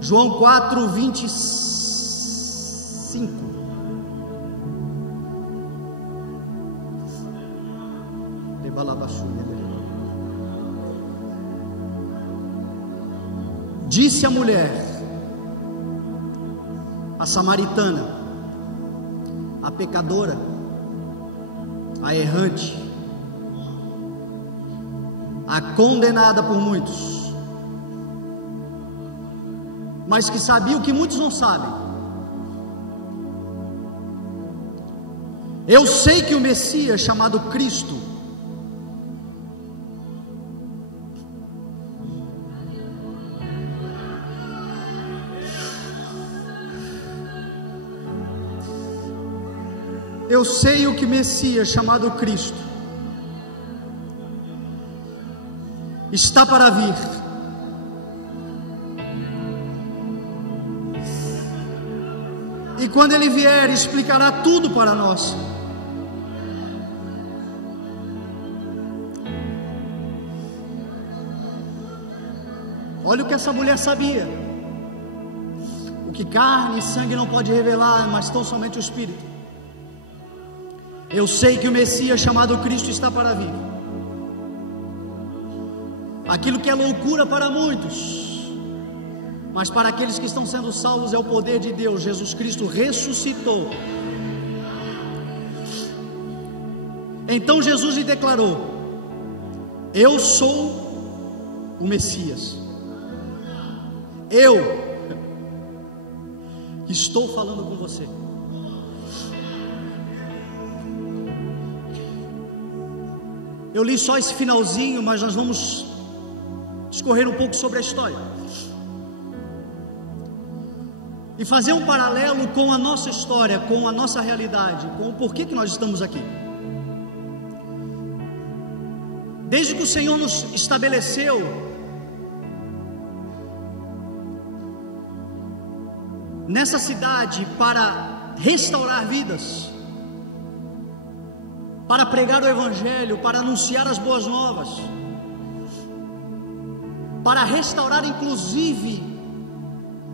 João 4, 25. Disse a mulher, a samaritana, a pecadora, a errante, a condenada por muitos, mas que sabia o que muitos não sabem. Eu sei que o Messias, chamado Cristo, eu sei o que Messias, chamado Cristo, está para vir. E quando Ele vier, explicará tudo para nós. Olha o que essa mulher sabia. O que carne e sangue não pode revelar, mas tão somente o Espírito. Eu sei que o Messias, chamado Cristo, está para vir. Aquilo que é loucura para muitos, mas para aqueles que estão sendo salvos é o poder de Deus. Jesus Cristo ressuscitou. Então Jesus lhe declarou: eu sou o Messias. Eu estou falando com você. Eu li só esse finalzinho, mas nós vamos discorrer um pouco sobre a história e fazer um paralelo com a nossa história, com a nossa realidade, com o porquê que nós estamos aqui. Desde que o Senhor nos estabeleceu nessa cidade para restaurar vidas, para pregar o Evangelho, para anunciar as boas novas, para restaurar inclusive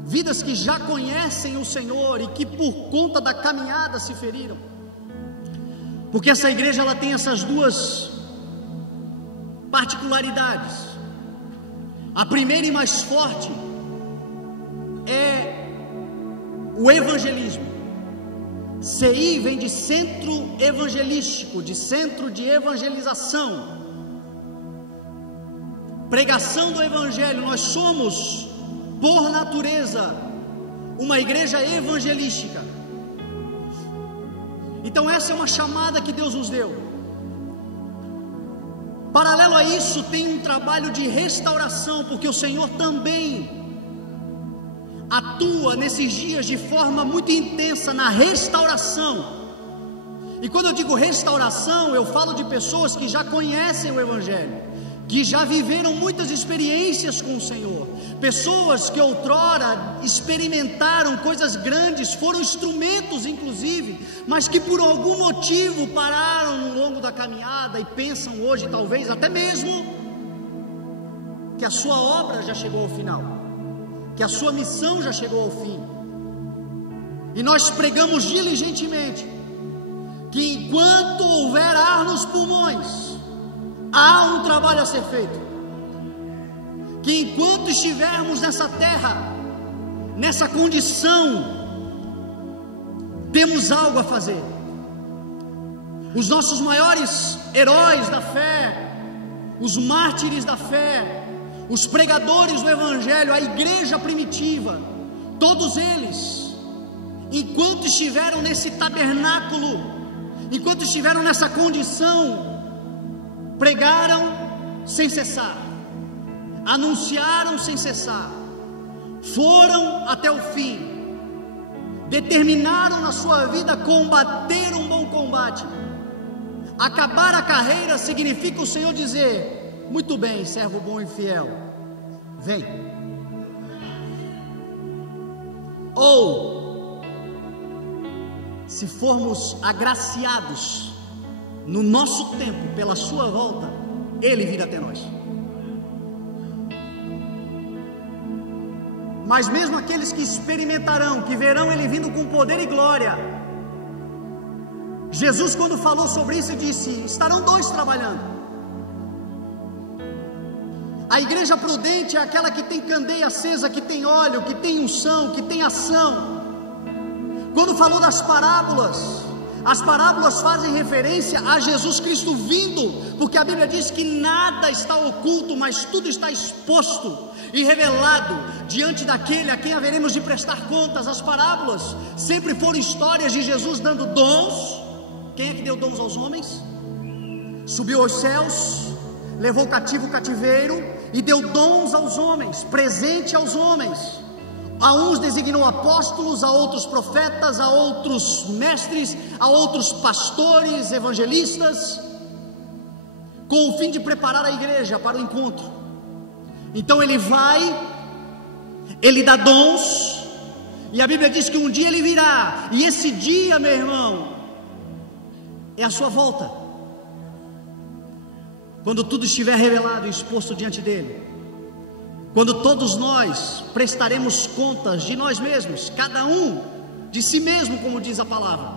vidas que já conhecem o Senhor e que por conta da caminhada se feriram, porque essa igreja ela tem essas duas particularidades. A primeira e mais forte é o evangelismo. CI vem de centro evangelístico, de centro de evangelização, pregação do Evangelho. Nós somos, por natureza, uma igreja evangelística. Então essa é uma chamada que Deus nos deu. Paralelo a isso tem um trabalho de restauração, porque o Senhor também atua nesses dias de forma muito intensa na restauração. E quando eu digo restauração, eu falo de pessoas que já conhecem o Evangelho, que já viveram muitas experiências com o Senhor, pessoas que outrora experimentaram coisas grandes, foram instrumentos inclusive, mas que por algum motivo pararam no longo da caminhada e pensam hoje talvez até mesmo que a sua obra já chegou ao final, que a sua missão já chegou ao fim. E nós pregamos diligentemente que enquanto houver ar nos pulmões, há um trabalho a ser feito, que enquanto estivermos nessa terra, nessa condição, temos algo a fazer. Os nossos maiores heróis da fé, os mártires da fé, os pregadores do Evangelho, a igreja primitiva, todos eles, enquanto estiveram nesse tabernáculo, enquanto estiveram nessa condição, pregaram sem cessar, anunciaram sem cessar, foram até o fim, determinaram na sua vida combater um bom combate. Acabar a carreira significa o Senhor dizer: muito bem, servo bom e fiel, vem. Ou, se formos agraciados no nosso tempo pela sua volta, Ele virá até nós. mas mesmo aqueles que experimentarão, que verão Ele vindo com poder e glória. Jesus, quando falou sobre isso, disse: estarão 2 trabalhando. A igreja prudente é aquela que tem candeia acesa, que tem óleo, que tem unção, que tem ação. Quando falou das parábolas, as parábolas fazem referência a Jesus Cristo vindo, porque a Bíblia diz que nada está oculto, mas tudo está exposto e revelado diante daquele a quem haveremos de prestar contas. As parábolas sempre foram histórias de Jesus dando dons. Quem é que deu dons aos homens? Subiu aos céus, levou o cativo o cativeiro e deu dons aos homens, presente aos homens. A uns designou apóstolos, a outros profetas, a outros mestres, a outros pastores, evangelistas, com o fim de preparar a igreja para o encontro. Então ele vai, ele dá dons, e a Bíblia diz que um dia ele virá, e esse dia, meu irmão, é a sua volta, quando tudo estiver revelado e exposto diante dele, quando todos nós prestaremos contas de nós mesmos, cada um de si mesmo, como diz a palavra.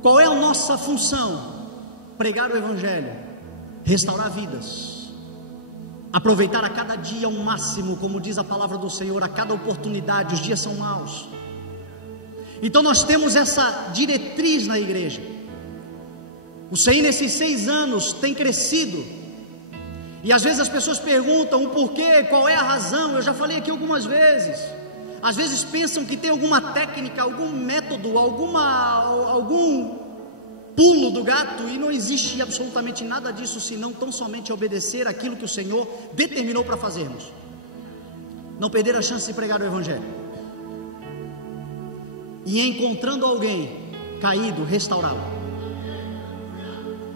Qual é a nossa função? Pregar o Evangelho, restaurar vidas, aproveitar a cada dia ao máximo, como diz a palavra do Senhor, a cada oportunidade. Os dias são maus. Então nós temos essa diretriz na igreja. O CI nesses 6 anos tem crescido, e às vezes as pessoas perguntam o porquê, qual é a razão. Eu já falei aqui algumas vezes. Às vezes pensam que tem alguma técnica, algum método, algum pulo do gato, e não existe absolutamente nada disso, senão tão somente obedecer aquilo que o Senhor determinou para fazermos. Não perder a chance de pregar o Evangelho, e encontrando alguém caído, restaurá-lo,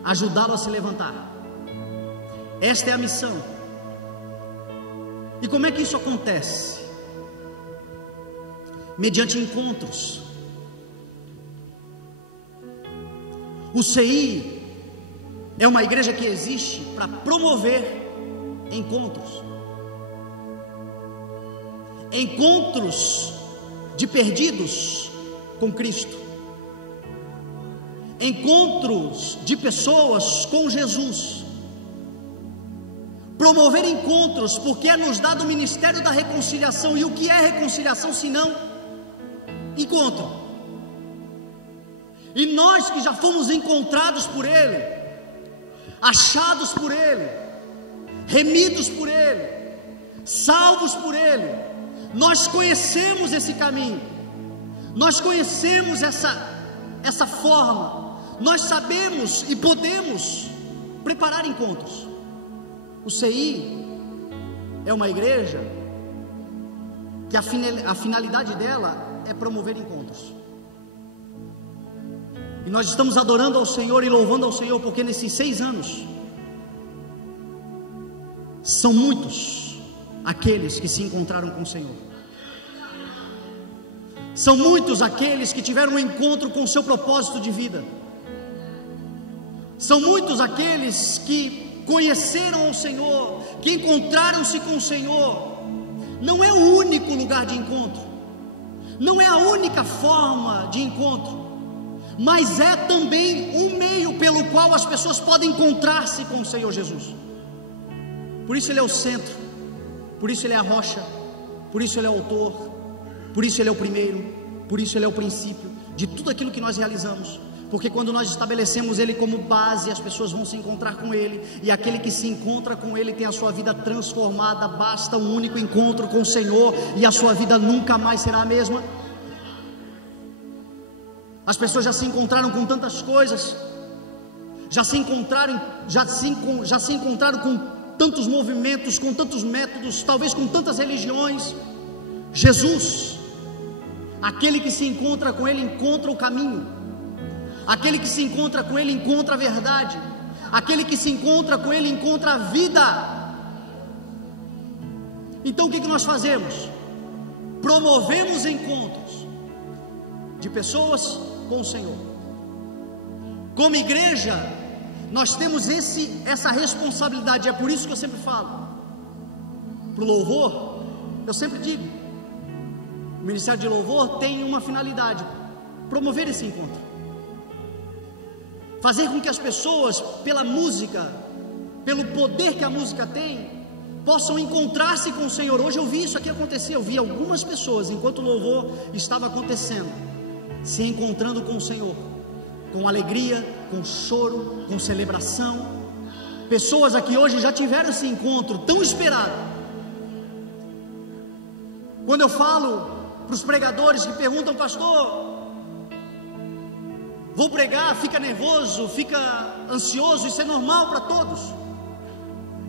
ajudá-lo a se levantar. Esta é a missão. E como é que isso acontece? Mediante encontros. O CI é uma igreja que existe para promover encontros. Encontros de perdidos com Cristo. Encontros de pessoas com Jesus. Promover encontros, porque é nos dado o ministério da reconciliação. E o que é reconciliação senão encontro? E nós que já fomos encontrados por Ele, achados por Ele, remidos por Ele, salvos por Ele, nós conhecemos esse caminho, nós conhecemos essa forma, nós sabemos e podemos preparar encontros. O CI é uma igreja que a finalidade dela é promover encontros. E nós estamos adorando ao Senhor e louvando ao Senhor, porque nesses 6 anos são muitos aqueles que se encontraram com o Senhor. São muitos aqueles que tiveram um encontro com o seu propósito de vida. São muitos aqueles que conheceram o Senhor, que encontraram-se com o Senhor. Não é o único lugar de encontro, não é a única forma de encontro, mas é também um meio pelo qual as pessoas podem encontrar-se com o Senhor Jesus. Por isso Ele é o centro, por isso Ele é a rocha, por isso Ele é o autor, por isso Ele é o primeiro, por isso Ele é o princípio de tudo aquilo que nós realizamos. Porque quando nós estabelecemos Ele como base, as pessoas vão se encontrar com Ele, e aquele que se encontra com Ele tem a sua vida transformada. Basta um único encontro com o Senhor e a sua vida nunca mais será a mesma. As pessoas já se encontraram com tantas coisas, já se encontraram com tantos movimentos, com tantos métodos, talvez com tantas religiões. Jesus, aquele que se encontra com Ele encontra o caminho. Aquele que se encontra com Ele encontra a verdade. Aquele que se encontra com Ele encontra a vida. Então o que nós fazemos? Promovemos encontros de pessoas com o Senhor. Como igreja, nós temos essa responsabilidade. É por isso que eu sempre falo: para o louvor, eu sempre digo, o Ministério de Louvor tem uma finalidade: promover esse encontro, fazer com que as pessoas, pela música, pelo poder que a música tem, possam encontrar-se com o Senhor. Hoje eu vi isso aqui acontecer, eu vi algumas pessoas, enquanto o louvor estava acontecendo, se encontrando com o Senhor, com alegria, com choro, com celebração. Pessoas aqui hoje já tiveram esse encontro tão esperado. Quando eu falo para os pregadores que perguntam: pastor, vou pregar, fica nervoso, fica ansioso, isso é normal para todos.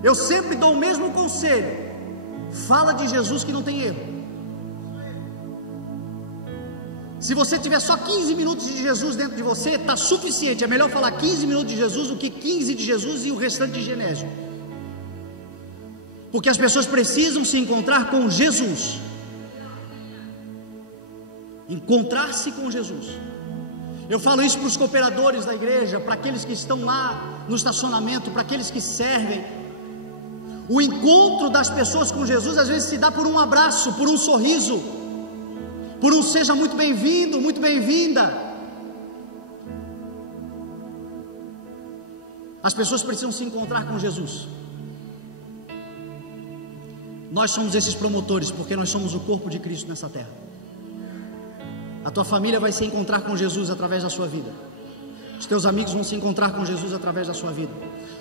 Eu sempre dou o mesmo conselho: fala de Jesus que não tem erro. Se você tiver só 15 minutos de Jesus dentro de você, está suficiente. É melhor falar 15 minutos de Jesus do que 15 de Jesus e o restante de Genésio. Porque as pessoas precisam se encontrar com Jesus. Encontrar-se com Jesus. Eu falo isso para os cooperadores da igreja, para aqueles que estão lá no estacionamento, para aqueles que servem. O encontro das pessoas com Jesus às vezes se dá por um abraço, por um sorriso, por um seja muito bem-vindo, muito bem-vinda. As pessoas precisam se encontrar com Jesus. Nós somos esses promotores, porque nós somos o corpo de Cristo nessa terra. A tua família vai se encontrar com Jesus através da sua vida. Os teus amigos vão se encontrar com Jesus através da sua vida.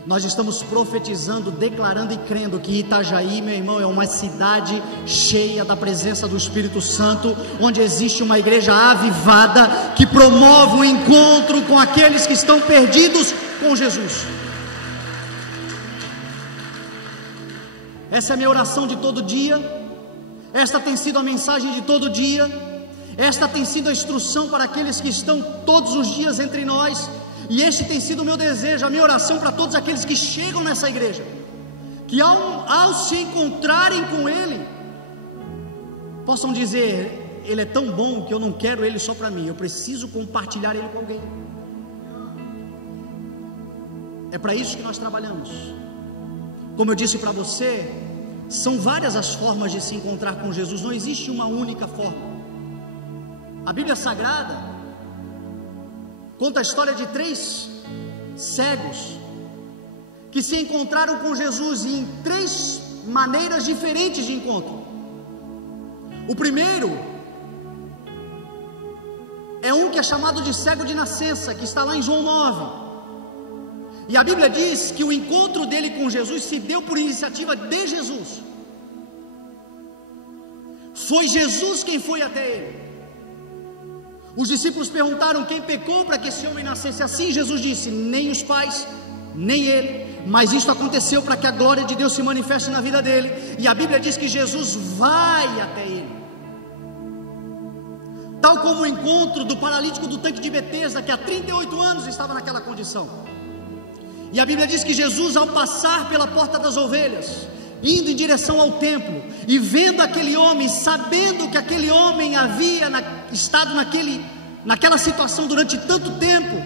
Nós estamos profetizando, declarando e crendo que Itajaí, meu irmão, é uma cidade cheia da presença do Espírito Santo, onde existe uma igreja avivada, que promove um encontro com aqueles que estão perdidos com Jesus. Essa é a minha oração de todo dia. Esta tem sido a mensagem de todo dia. Esta tem sido a instrução para aqueles que estão todos os dias entre nós. E este tem sido o meu desejo, a minha oração para todos aqueles que chegam nessa igreja, que ao se encontrarem com Ele, possam dizer: Ele é tão bom que eu não quero Ele só para mim, eu preciso compartilhar Ele com alguém. É para isso que nós trabalhamos. Como eu disse para você, são várias as formas de se encontrar com Jesus, não existe uma única forma. A Bíblia Sagrada conta a história de 3 cegos que se encontraram com Jesus em 3 maneiras diferentes de encontro. O primeiro é um que é chamado de cego de nascença, que está lá em João 9. E a Bíblia diz que o encontro dele com Jesus se deu por iniciativa de Jesus. Foi Jesus quem foi até ele. Os discípulos perguntaram: quem pecou para que esse homem nascesse assim? Jesus disse: nem os pais, nem ele, mas isto aconteceu para que a glória de Deus se manifeste na vida dele. E a Bíblia diz que Jesus vai até ele. Tal como o encontro do paralítico do tanque de Betesda, que há 38 anos estava naquela condição. E a Bíblia diz que Jesus, ao passar pela porta das ovelhas, indo em direção ao templo, e vendo aquele homem, sabendo que aquele homem havia estado naquela situação durante tanto tempo,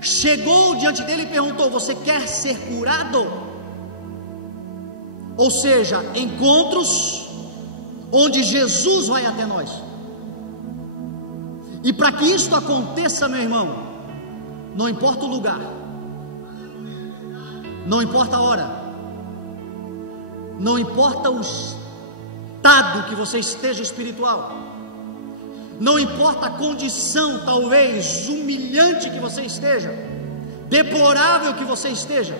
chegou diante dele e perguntou: você quer ser curado? Ou seja, encontros onde Jesus vai até nós. E para que isto aconteça, meu irmão, não importa o lugar, não importa a hora, não importa o estado que você esteja espiritual, não importa a condição talvez humilhante que você esteja, deplorável que você esteja.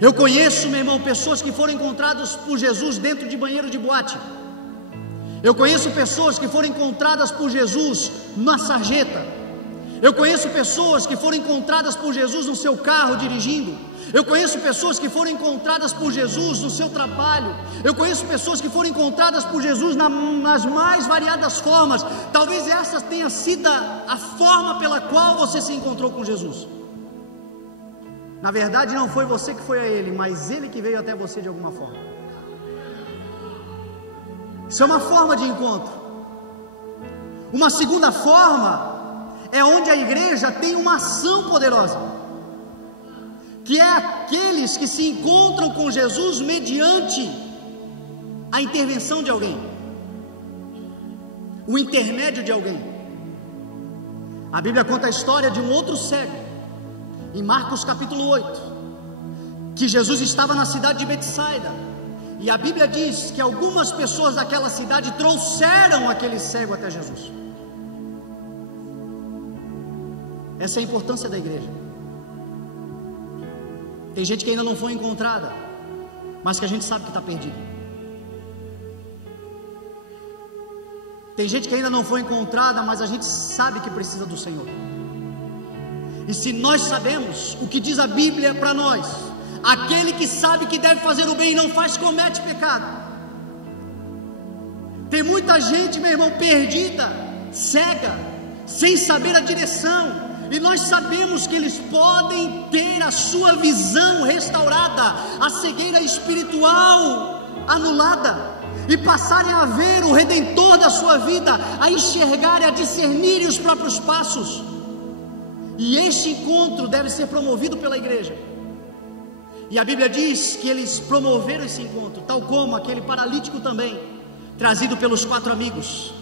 Eu conheço, meu irmão, pessoas que foram encontradas por Jesus dentro de banheiro de boate. Eu conheço pessoas que foram encontradas por Jesus na sarjeta. Eu conheço pessoas que foram encontradas por Jesus no seu carro dirigindo. Eu conheço pessoas que foram encontradas por Jesus no seu trabalho. Eu conheço pessoas que foram encontradas por Jesus nas mais variadas formas. Talvez essa tenha sido a forma pela qual você se encontrou com Jesus. Na verdade não foi você que foi a Ele, mas Ele que veio até você de alguma forma. Isso é uma forma de encontro. Uma segunda forma é onde a igreja tem uma ação poderosa, que é aqueles que se encontram com Jesus mediante a intervenção de alguém, o intermédio de alguém. A Bíblia conta a história de um outro cego, em Marcos capítulo 8, que Jesus estava na cidade de Betsaida, e a Bíblia diz que algumas pessoas daquela cidade trouxeram aquele cego até Jesus. Essa é a importância da igreja. Tem gente que ainda não foi encontrada, mas que a gente sabe que está perdida. Tem gente que ainda não foi encontrada, mas a gente sabe que precisa do Senhor. E se nós sabemos o que diz a Bíblia para nós, aquele que sabe que deve fazer o bem e não faz, comete pecado. Tem muita gente, meu irmão, perdida, cega, sem saber a direção. E nós sabemos que eles podem ter a sua visão restaurada, a cegueira espiritual anulada, e passarem a ver o Redentor da sua vida, a enxergarem, a discernirem os próprios passos. E este encontro deve ser promovido pela igreja. E a Bíblia diz que eles promoveram esse encontro, tal como aquele paralítico também, trazido pelos 4 amigos.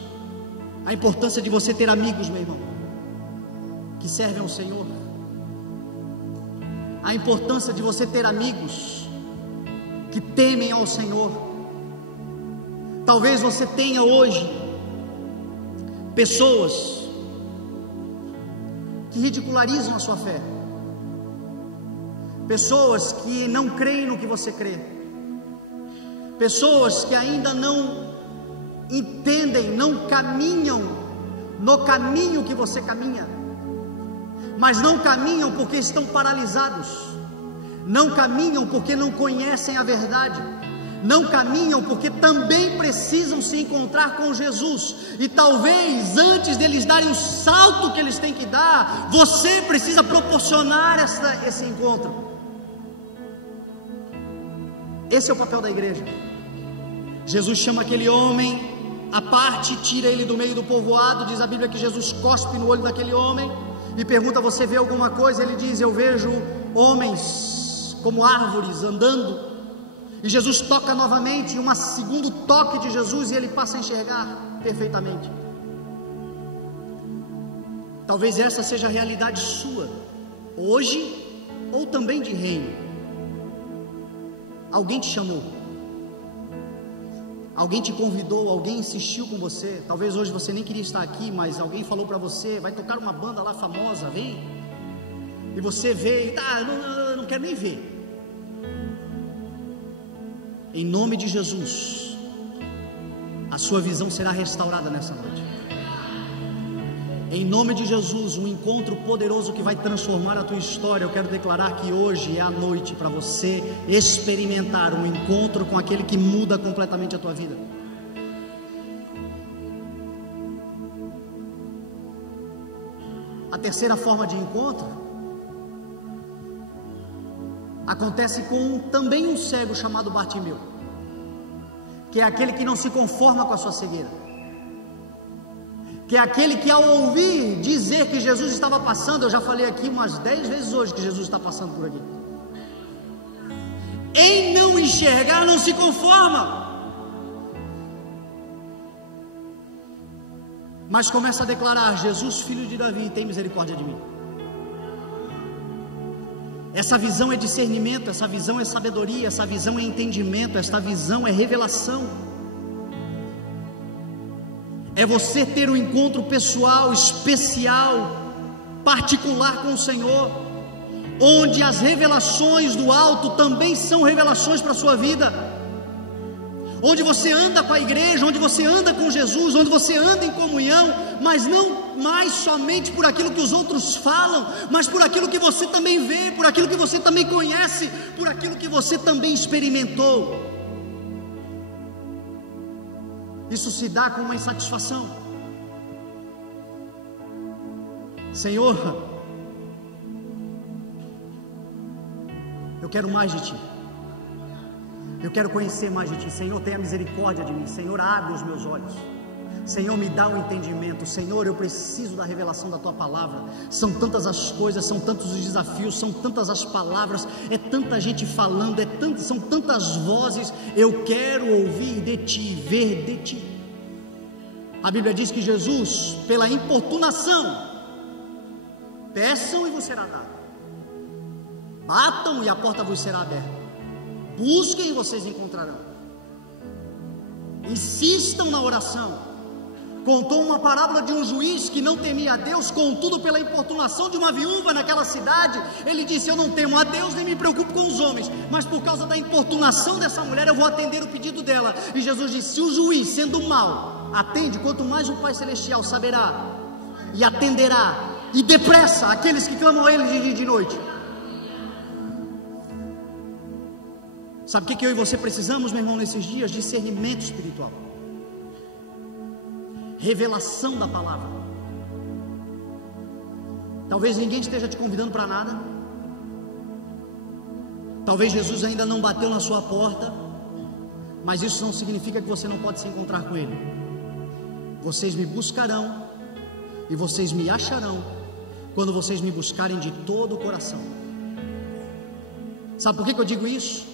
A importância de você ter amigos, meu irmão, que servem ao Senhor. A importância de você ter amigos que temem ao Senhor. Talvez você tenha hoje pessoas que ridicularizam a sua fé, pessoas que não creem no que você crê, pessoas que ainda não entendem, não caminham no caminho que você caminha, mas não caminham porque estão paralisados, não caminham porque não conhecem a verdade, não caminham porque também precisam se encontrar com Jesus. E talvez antes deles darem o salto que eles têm que dar, você precisa proporcionar esse encontro. Esse é o papel da igreja. Jesus chama aquele homem à parte, tira ele do meio do povoado. Diz a Bíblia que Jesus cospe no olho daquele homem e pergunta: você vê alguma coisa? Ele diz: eu vejo homens como árvores andando. E Jesus toca novamente, um segundo toque de Jesus, e ele passa a enxergar perfeitamente. Talvez essa seja a realidade sua, hoje, ou também de reino. Alguém te chamou, alguém te convidou, alguém insistiu com você. Talvez hoje você nem queria estar aqui, mas alguém falou para você: vai tocar uma banda lá famosa, vem. E você veio, tá, eu não quero nem ver. Em nome de Jesus, a sua visão será restaurada nessa noite. Em nome de Jesus, um encontro poderoso que vai transformar a tua história. Eu quero declarar que hoje é a noite para você experimentar um encontro com aquele que muda completamente a tua vida. A terceira forma de encontro acontece com também um cego chamado Bartimeu, que é aquele que não se conforma com a sua cegueira, que é aquele que, ao ouvir dizer que Jesus estava passando, eu já falei aqui umas 10 vezes hoje que Jesus está passando por aqui, em não enxergar, não se conforma, mas começa a declarar: Jesus, filho de Davi, tem misericórdia de mim. Essa visão é discernimento, essa visão é sabedoria, essa visão é entendimento, essa visão é revelação. É você ter um encontro pessoal, especial, particular com o Senhor, onde as revelações do alto também são revelações para a sua vida, onde você anda com a igreja, onde você anda com Jesus, onde você anda em comunhão, mas não mais somente por aquilo que os outros falam, mas por aquilo que você também vê, por aquilo que você também conhece, por aquilo que você também experimentou. Isso se dá com uma insatisfação. Senhor, eu quero mais de Ti. Eu quero conhecer mais de Ti. Senhor, tenha misericórdia de mim. Senhor, abre os meus olhos. Senhor, me dá o entendimento. Senhor, eu preciso da revelação da Tua palavra. São tantas as coisas, são tantos os desafios, são tantas as palavras, é tanta gente falando, são tantas vozes. Eu quero ouvir de Ti, ver de Ti. A Bíblia diz que Jesus, pela importunação, peçam e vos será dado, batam e a porta vos será aberta, busquem e vocês encontrarão, insistam na oração. Contou uma parábola de um juiz que não temia a Deus, contudo pela importunação de uma viúva naquela cidade, ele disse: eu não temo a Deus nem me preocupo com os homens, mas por causa da importunação dessa mulher eu vou atender o pedido dela. E Jesus disse: se o juiz, sendo mau, atende, quanto mais o Pai Celestial saberá e atenderá, e depressa aqueles que clamam a Ele de dia e de noite. Sabe o que eu e você precisamos, meu irmão, nesses dias? Discernimento espiritual, revelação da palavra. Talvez ninguém esteja te convidando para nada, talvez Jesus ainda não bateu na sua porta, mas isso não significa que você não pode se encontrar com Ele. Vocês me buscarão e vocês me acharão quando vocês me buscarem de todo o coração. Sabe por que eu digo isso?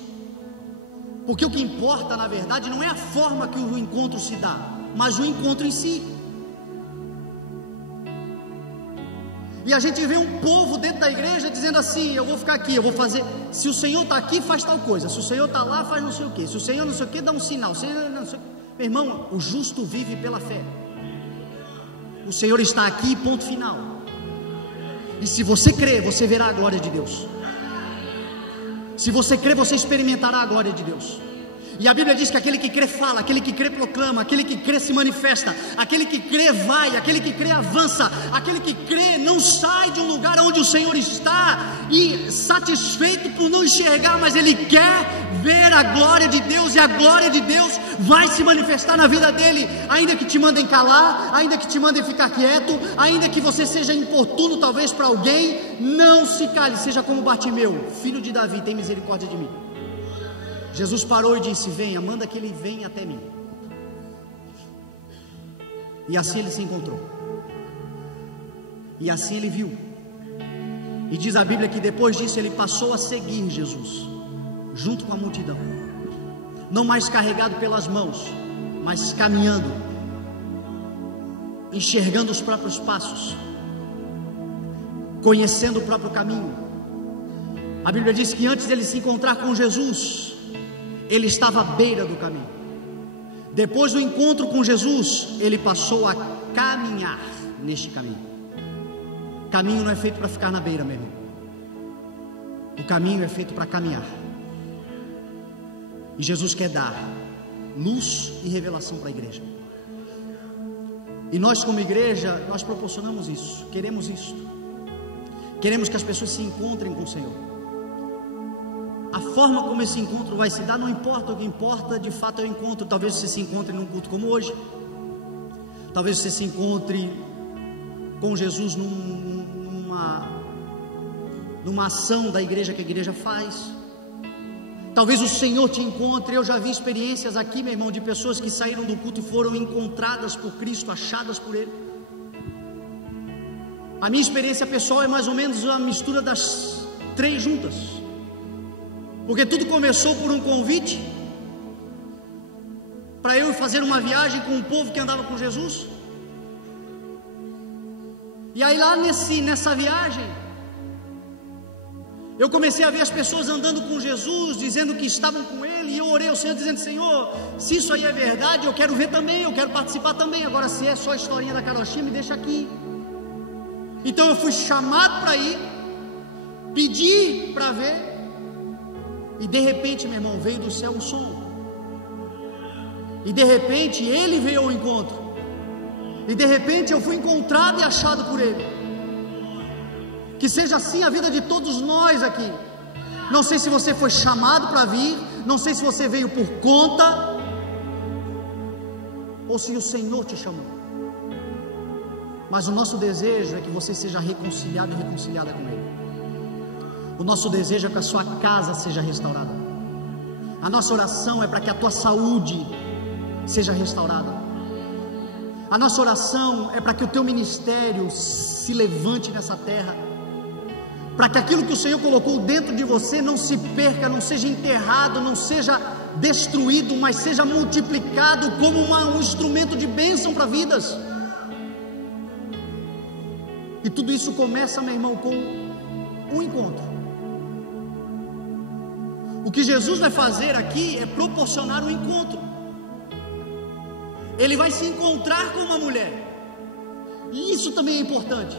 Porque o que importa na verdade não é a forma que o encontro se dá, mas o encontro em si. E a gente vê um povo dentro da igreja dizendo assim: eu vou ficar aqui, eu vou fazer, se o Senhor está aqui faz tal coisa, se o Senhor está lá faz não sei o que, se o Senhor não sei o que dá um sinal, se não sei... Meu irmão, o justo vive pela fé. O Senhor está aqui, ponto final. E se você crer, você verá a glória de Deus. Se você crer, você experimentará a glória de Deus. E a Bíblia diz que aquele que crê fala, aquele que crê proclama, aquele que crê se manifesta, aquele que crê vai, aquele que crê avança, aquele que crê não sai de um lugar onde o Senhor está e satisfeito por não enxergar, mas ele quer ver a glória de Deus, e a glória de Deus vai se manifestar na vida dele, ainda que te mandem calar, ainda que te mandem ficar quieto, ainda que você seja importuno talvez para alguém, não se cale, seja como Bartimeu, filho de Davi, tem misericórdia de mim. Jesus parou e disse: venha, manda que ele venha até mim. E assim ele se encontrou, e assim ele viu. E diz a Bíblia que depois disso ele passou a seguir Jesus, junto com a multidão, não mais carregado pelas mãos, mas caminhando, enxergando os próprios passos, conhecendo o próprio caminho. A Bíblia diz que antes dele se encontrar com Jesus, ele estava à beira do caminho. Depois do encontro com Jesus, ele passou a caminhar neste caminho. Caminho não é feito para ficar na beira, meu irmão. O caminho é feito para caminhar. E Jesus quer dar luz e revelação para a igreja. E nós como igreja, nós proporcionamos isso, queremos isso. Queremos que as pessoas se encontrem com o Senhor. A forma como esse encontro vai se dar não importa, o que importa de fato é o encontro. Talvez você se encontre num culto como hoje, talvez você se encontre com Jesus numa ação da igreja que a igreja faz. Talvez o Senhor te encontre. Eu já vi experiências aqui, meu irmão, de pessoas que saíram do culto e foram encontradas por Cristo, achadas por Ele. A minha experiência pessoal é mais ou menos uma mistura das três juntas, porque tudo começou por um convite para eu fazer uma viagem com um povo que andava com Jesus. E aí lá nessa viagem eu comecei a ver as pessoas andando com Jesus, dizendo que estavam com Ele, e eu orei ao Senhor dizendo: Senhor, se isso aí é verdade, eu quero ver também, eu quero participar também. Agora, se é só a historinha da carochinha, me deixa aqui. Então eu fui chamado para ir, pedi para ver, e de repente, meu irmão, veio do céu um som, e de repente Ele veio ao encontro, e de repente eu fui encontrado e achado por Ele. Que seja assim a vida de todos nós aqui. Não sei se você foi chamado para vir, não sei se você veio por conta, ou se o Senhor te chamou. Mas o nosso desejo é que você seja reconciliado e reconciliada com Ele. O nosso desejo é que a sua casa seja restaurada. A nossa oração é para que a tua saúde seja restaurada. A nossa oração é para que o teu ministério se levante nessa terra, para que aquilo que o Senhor colocou dentro de você não se perca, não seja enterrado, não seja destruído, mas seja multiplicado como um instrumento de bênção para vidas. E tudo isso começa, meu irmão, com um encontro. O que Jesus vai fazer aqui é proporcionar um encontro. Ele vai se encontrar com uma mulher, e isso também é importante,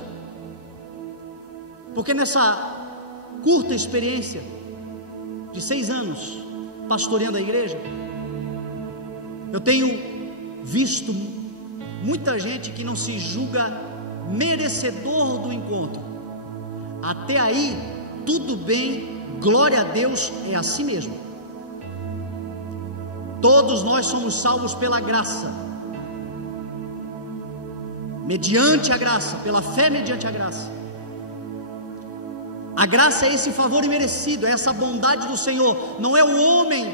porque nessa curta experiência de 6 anos pastoreando a igreja, eu tenho visto muita gente que não se julga merecedor do encontro. Até aí tudo bem, glória a Deus, é assim mesmo. Todos nós somos salvos pela graça, mediante a graça, pela fé mediante a graça. A graça é esse favor imerecido, é essa bondade do Senhor. Não é o homem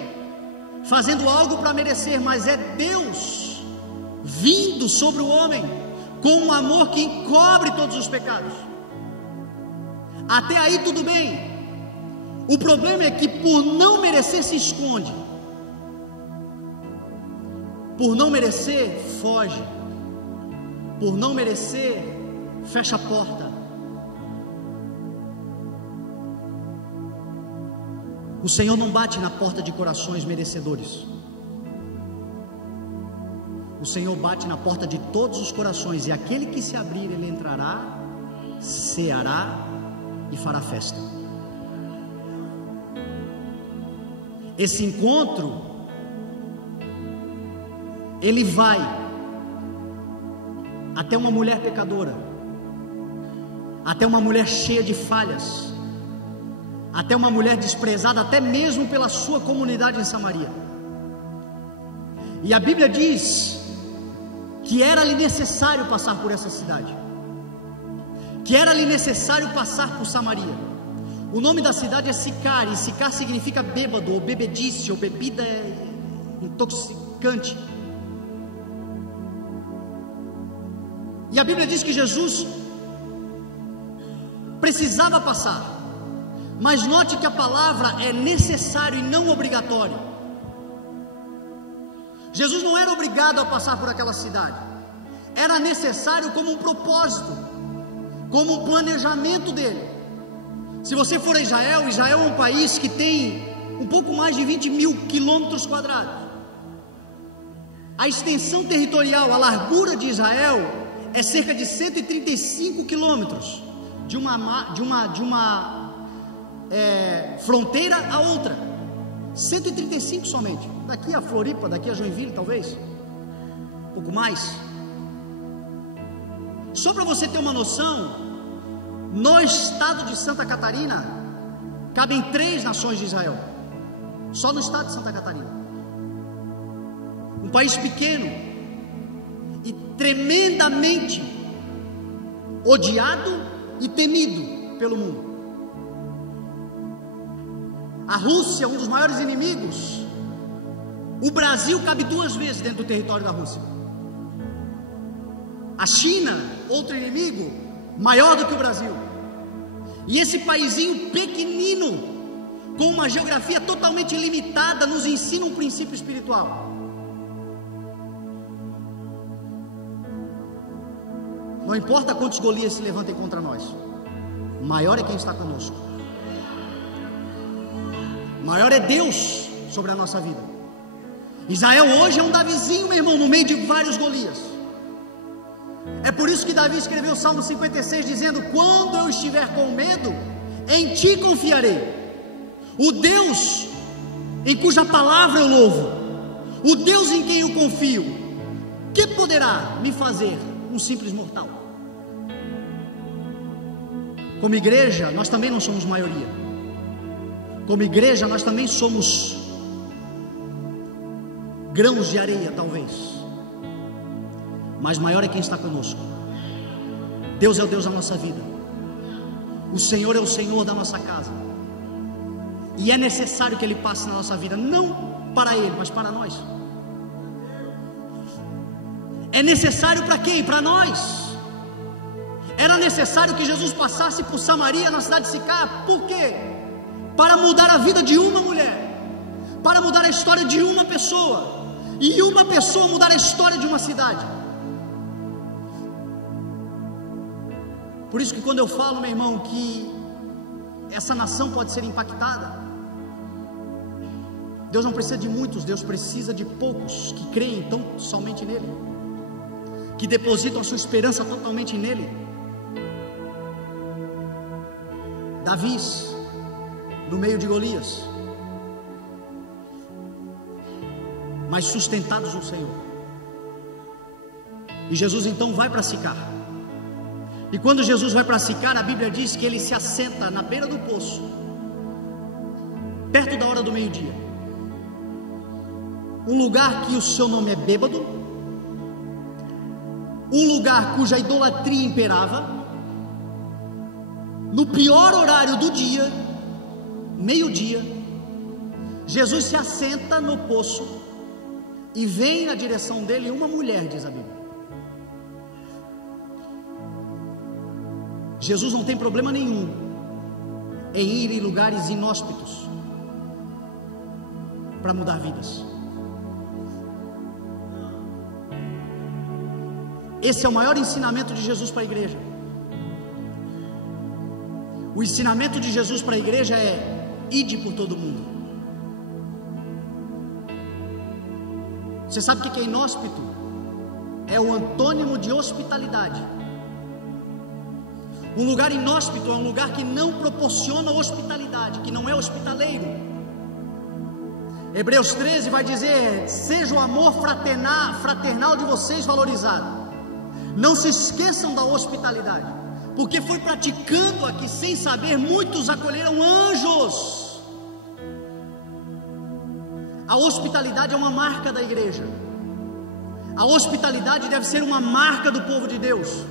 fazendo algo para merecer, mas é Deus vindo sobre o homem com um amor que encobre todos os pecados. Até aí tudo bem. O problema é que por não merecer se esconde, por não merecer foge, por não merecer fecha a porta. O Senhor não bate na porta de corações merecedores. O Senhor bate na porta de todos os corações, e aquele que se abrir, ele entrará, ceará e fará festa. Esse encontro, ele vai até uma mulher pecadora, até uma mulher cheia de falhas, até uma mulher desprezada, até mesmo pela sua comunidade em Samaria. E a Bíblia diz que era-lhe necessário passar por essa cidade, que era-lhe necessário passar por Samaria. O nome da cidade é Sicar, e Sicar significa bêbado, ou bebedice, ou bebida intoxicante. E a Bíblia diz que Jesus precisava passar, mas note que a palavra é necessário e não obrigatório. Jesus não era obrigado a passar por aquela cidade, era necessário como um propósito, como um planejamento dele. Se você for a Israel, Israel é um país que tem um pouco mais de 20 mil quilômetros quadrados. A extensão territorial, a largura de Israel é cerca de 135 quilômetros, de uma fronteira a outra. 135 somente. Daqui a Floripa, daqui a Joinville, talvez um pouco mais. Só para você ter uma noção, no estado de Santa Catarina cabem 3 nações de Israel, só no estado de Santa Catarina. Um país pequeno e tremendamente odiado e temido pelo mundo. A Rússia, um dos maiores inimigos. O Brasil cabe 2 vezes dentro do território da Rússia. A China, outro inimigo, maior do que o Brasil. E esse paizinho pequenino, com uma geografia totalmente limitada, nos ensina um princípio espiritual. Não importa quantos Golias se levantem contra nós, maior é quem está conosco. Maior é Deus sobre a nossa vida. Israel hoje é um Davizinho, meu irmão, no meio de vários Golias. É por isso que Davi escreveu o Salmo 56 dizendo: quando eu estiver com medo, em ti confiarei. O Deus em cuja palavra eu louvo, o Deus em quem eu confio, que poderá me fazer um simples mortal? Como igreja, nós também não somos maioria. Como igreja, nós também somos grãos de areia, talvez, mas maior é quem está conosco. Deus é o Deus da nossa vida, o Senhor é o Senhor da nossa casa, e é necessário que Ele passe na nossa vida, não para Ele, mas para nós. É necessário para quem? Para nós. Era necessário que Jesus passasse por Samaria, na cidade de Sicar. Por quê? Para mudar a vida de uma mulher, para mudar a história de uma pessoa, e uma pessoa mudar a história de uma cidade. Por isso que quando eu falo, meu irmão, que essa nação pode ser impactada, Deus não precisa de muitos, Deus precisa de poucos que creem então somente nele, que depositam a sua esperança totalmente nele. Davis no meio de Golias, mas sustentados no Senhor. E Jesus então vai para Sicar. E quando Jesus vai para Sicar, a Bíblia diz que ele se assenta na beira do poço, perto da hora do meio-dia. Um lugar que o seu nome é bêbado, um lugar cuja idolatria imperava. No pior horário do dia, meio-dia, Jesus se assenta no poço e vem na direção dele uma mulher, diz a Bíblia. Jesus não tem problema nenhum em ir em lugares inóspitos para mudar vidas. Esse é o maior ensinamento de Jesus para a igreja. O ensinamento de Jesus para a igreja é: ide por todo mundo. Você sabe o que é inóspito? É o antônimo de hospitalidade. Um lugar inóspito é um lugar que não proporciona hospitalidade, que não é hospitaleiro. Hebreus 13 vai dizer: seja o amor fraternal de vocês valorizado. Não se esqueçam da hospitalidade, porque foi praticando aqui sem saber, muitos acolheram anjos. A hospitalidade é uma marca da igreja. A hospitalidade deve ser uma marca do povo de Deus.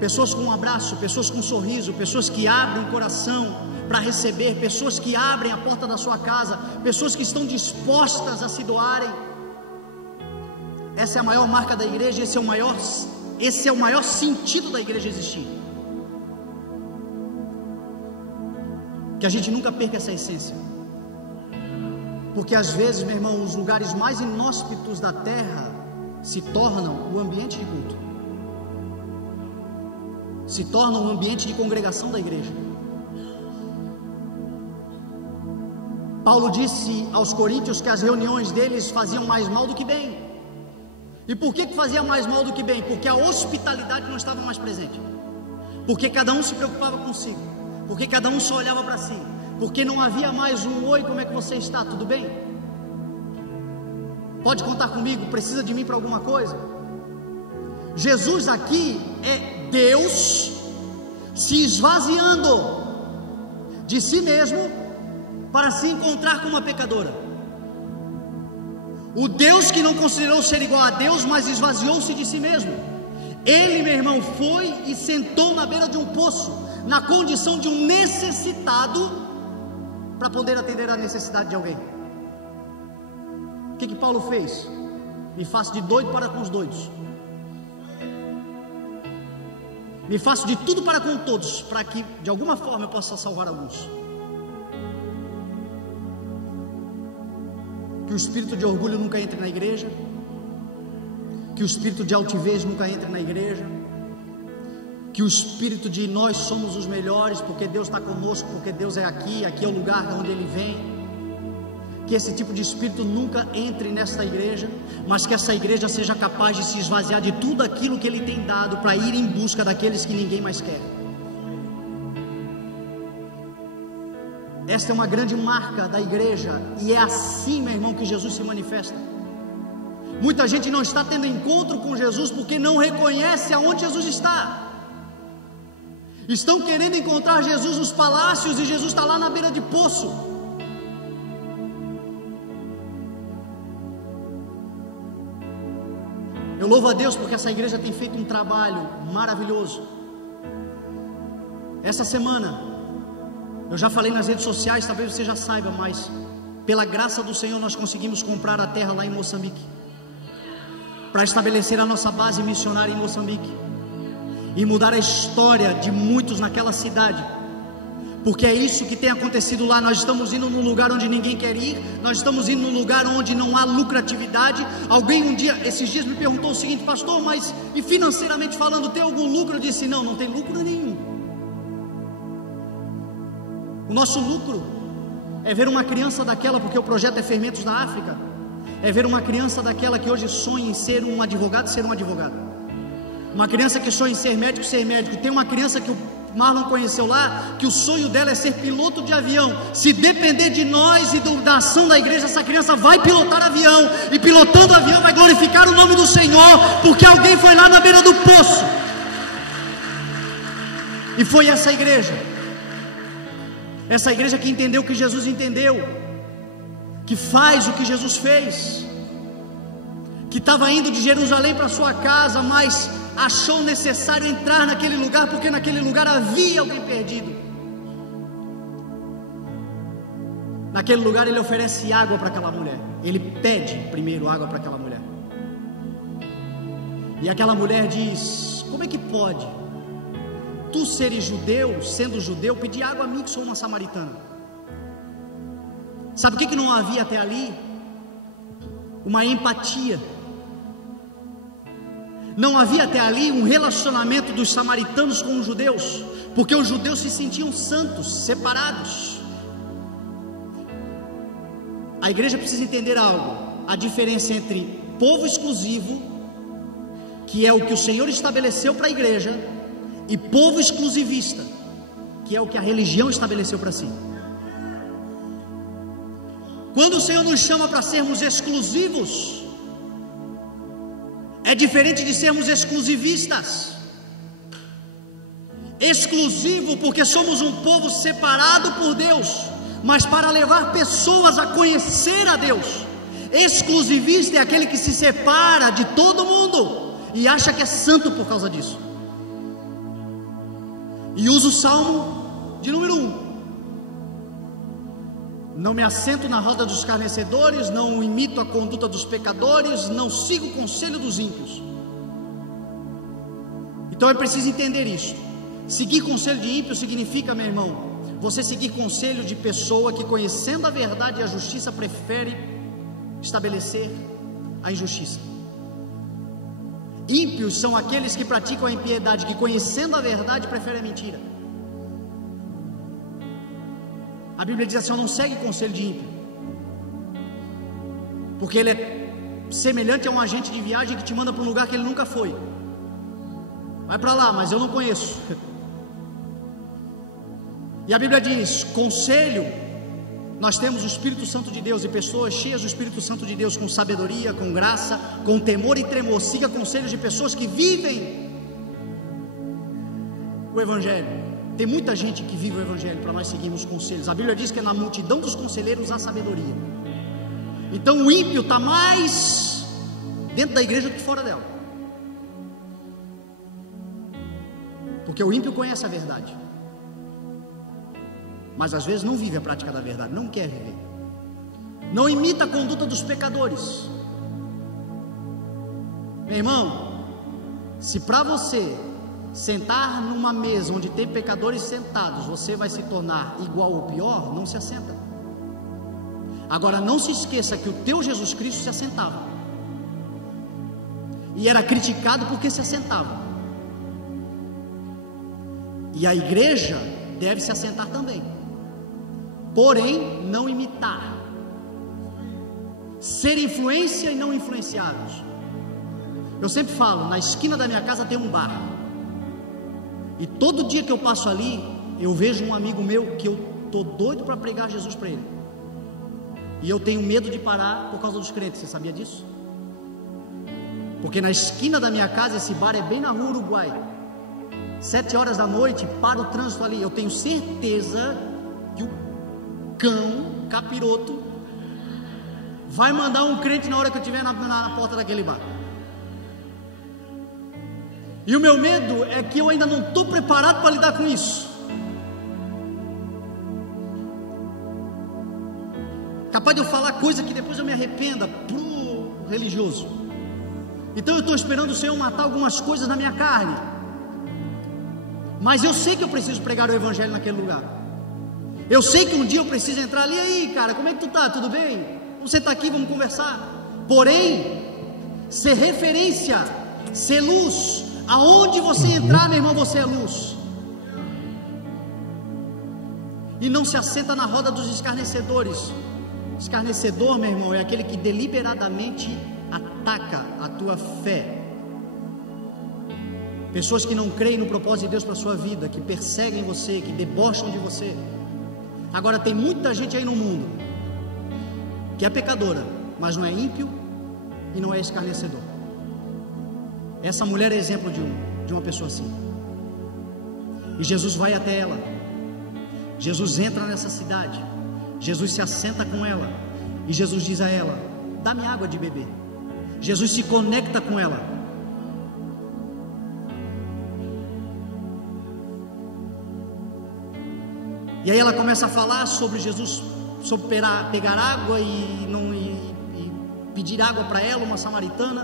Pessoas com um abraço, pessoas com um sorriso, pessoas que abrem o coração para receber, pessoas que abrem a porta da sua casa, pessoas que estão dispostas a se doarem. Essa é a maior marca da igreja, esse é o maior sentido da igreja existir. Que a gente nunca perca essa essência. Porque às vezes, meu irmão, os lugares mais inóspitos da terra se tornam o ambiente de culto, se tornam o ambiente de congregação da igreja. Paulo disse aos coríntios que as reuniões deles faziam mais mal do que bem. E por que fazia mais mal do que bem? Porque a hospitalidade não estava mais presente, porque cada um se preocupava consigo, porque cada um só olhava para si, porque não havia mais um: oi, como é que você está? Tudo bem? Pode contar comigo? Precisa de mim para alguma coisa? Jesus aqui é Deus se esvaziando de si mesmo para se encontrar com uma pecadora. O Deus que não considerou ser igual a Deus, mas esvaziou-se de si mesmo. Ele, meu irmão, foi e sentou na beira de um poço, na condição de um necessitado, para poder atender a necessidade de alguém. O que Paulo fez? Me faço de doido para com os doidos, me faço de tudo para com todos, para que de alguma forma eu possa salvar alguns. Que o espírito de orgulho nunca entre na igreja, que o espírito de altivez nunca entre na igreja, que o espírito de nós somos os melhores porque Deus está conosco, porque Deus é aqui, aqui é o lugar onde Ele vem, que esse tipo de espírito nunca entre nesta igreja, mas que essa igreja seja capaz de se esvaziar de tudo aquilo que Ele tem dado para ir em busca daqueles que ninguém mais quer. Esta é uma grande marca da igreja, e é assim, meu irmão, que Jesus se manifesta. Muita gente não está tendo encontro com Jesus porque não reconhece aonde Jesus está. Estão querendo encontrar Jesus nos palácios e Jesus está lá na beira de poço. Eu louvo a Deus porque essa igreja tem feito um trabalho maravilhoso. Essa semana, eu já falei nas redes sociais, talvez você já saiba, mas Pela graça do Senhor, nós conseguimos comprar a terra lá em Moçambique, para estabelecer a nossa base missionária em Moçambique e mudar a história de muitos naquela cidade, porque é isso que tem acontecido lá. Nós estamos indo num lugar onde ninguém quer ir, nós estamos indo num lugar onde não há lucratividade. Alguém esses dias me perguntou o seguinte: pastor, mas e financeiramente falando, tem algum lucro? Eu disse: não, não tem lucro nenhum. O nosso lucro é ver uma criança daquela, porque o projeto é Fermentos da África, é ver uma criança daquela que hoje sonha em ser um advogado, ser um advogado. Uma criança que sonha em ser médico, ser médico. Tem uma criança que o Marlon conheceu lá, que o sonho dela é ser piloto de avião. Se depender de nós e da ação da igreja, essa criança vai pilotar avião, e pilotando o avião vai glorificar o nome do Senhor, porque alguém foi lá na beira do poço. E foi essa igreja que entendeu o que Jesus entendeu, que faz o que Jesus fez, que estava indo de Jerusalém para sua casa, mas achou necessário entrar naquele lugar, porque naquele lugar havia alguém perdido. Naquele lugar ele oferece água para aquela mulher, ele pede primeiro água para aquela mulher, e aquela mulher diz: como é que pode tu seres judeu, sendo judeu, pedir água a mim que sou uma samaritana? Sabe o que não havia até ali? Uma empatia. Não havia até ali um relacionamento dos samaritanos com os judeus, porque os judeus se sentiam santos, separados. A igreja precisa entender algo: a diferença entre povo exclusivo, que é o que o Senhor estabeleceu para a igreja, e povo exclusivista, que é o que a religião estabeleceu para si. Quando o Senhor nos chama para sermos exclusivos, é diferente de sermos exclusivistas. Exclusivo porque somos um povo separado por Deus, mas para levar pessoas a conhecer a Deus. Exclusivista é aquele que se separa de todo mundo e acha que é santo por causa disso, e usa o Salmo de número 1: não me assento na roda dos escarnecedores, não imito a conduta dos pecadores, não sigo o conselho dos ímpios. Então é preciso entender isso. Seguir conselho de ímpio significa, meu irmão, você seguir conselho de pessoa que, conhecendo a verdade e a justiça, prefere estabelecer a injustiça. Ímpios são aqueles que praticam a impiedade, que, conhecendo a verdade, preferem a mentira. A Bíblia diz assim: não segue conselho de ímpio, porque ele é semelhante a um agente de viagem que te manda para um lugar que ele nunca foi. Vai para lá, mas eu não conheço. E a Bíblia diz: conselho, nós temos o Espírito Santo de Deus, e pessoas cheias do Espírito Santo de Deus, com sabedoria, com graça, com temor e tremor. Siga conselhos de pessoas que vivem o Evangelho. Tem muita gente que vive o Evangelho para nós seguirmos conselhos. A Bíblia diz que na multidão dos conselheiros há sabedoria. Então o ímpio está mais dentro da igreja do que fora dela, porque o ímpio conhece a verdade, mas às vezes não vive a prática da verdade, não quer viver, não imita a conduta dos pecadores. Meu irmão, se para você sentar numa mesa onde tem pecadores sentados, você vai se tornar igual ou pior, não se assenta. Agora não se esqueça que o teu Jesus Cristo se assentava, e era criticado porque se assentava, e a igreja deve se assentar também, porém não imitar, ser influência e não influenciados. Eu sempre falo, na esquina da minha casa tem um bar, e todo dia que eu passo ali, eu vejo um amigo meu que eu estou doido para pregar Jesus para ele, e eu tenho medo de parar por causa dos crentes. Você sabia disso? Porque na esquina da minha casa, esse bar é bem na rua Uruguai, 7 horas da noite, para o trânsito ali. Eu tenho certeza que o cão, capiroto, vai mandar um crente na hora que eu estiver na porta daquele bar. E o meu medo é que eu ainda não estou preparado para lidar com isso. capaz de eu falar coisa que depois eu me arrependa pro religioso. Então eu estou esperando o Senhor matar algumas coisas na minha carne, mas eu sei que eu preciso pregar o Evangelho naquele lugar. Eu sei que um dia eu preciso entrar ali. Aí, cara, como é que tu tá? Tudo bem? Você está aqui, vamos conversar. Porém, ser referência, ser luz. Aonde você entrar, meu irmão, você é luz. E não se assenta na roda dos escarnecedores. Escarnecedor, meu irmão, é aquele que deliberadamente ataca a tua fé. Pessoas que não creem no propósito de Deus para a sua vida, que perseguem você, que debocham de você. Agora tem muita gente aí no mundo que é pecadora, mas não é ímpio e não é escarnecedor. Essa mulher é exemplo de uma pessoa assim. E Jesus vai até ela. Jesus entra nessa cidade. Jesus se assenta com ela. E Jesus diz a ela: dá-me água de beber. Jesus se conecta com ela. E aí ela começa a falar sobre Jesus, sobre pegar água e pedir água para ela, uma samaritana.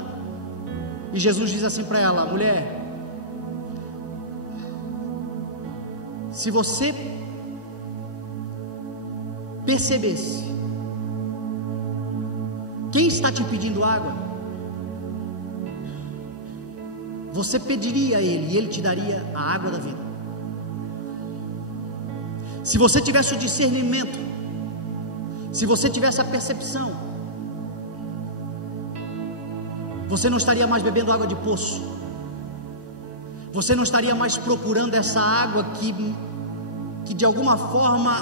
E Jesus diz assim para ela: mulher, se você percebesse quem está te pedindo água, você pediria a ele e ele te daria a água da vida. Se você tivesse o discernimento, se você tivesse a percepção, você não estaria mais bebendo água de poço. Você não estaria mais procurando essa água que de alguma forma